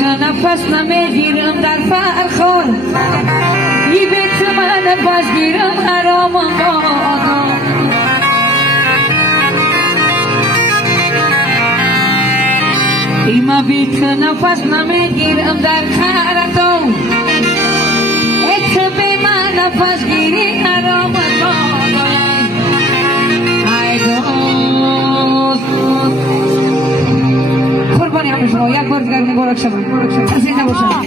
تو نفس نمیگیرم در فرخور ای به تو من نفس گیرم حرام بادا ای ما بی تو نفس نمیگیرم در خرطو ای تو به من نفس گیری حرام بادا ای دوست قربانی همه شما یک بار دیگر مبارک شما کسی نباشم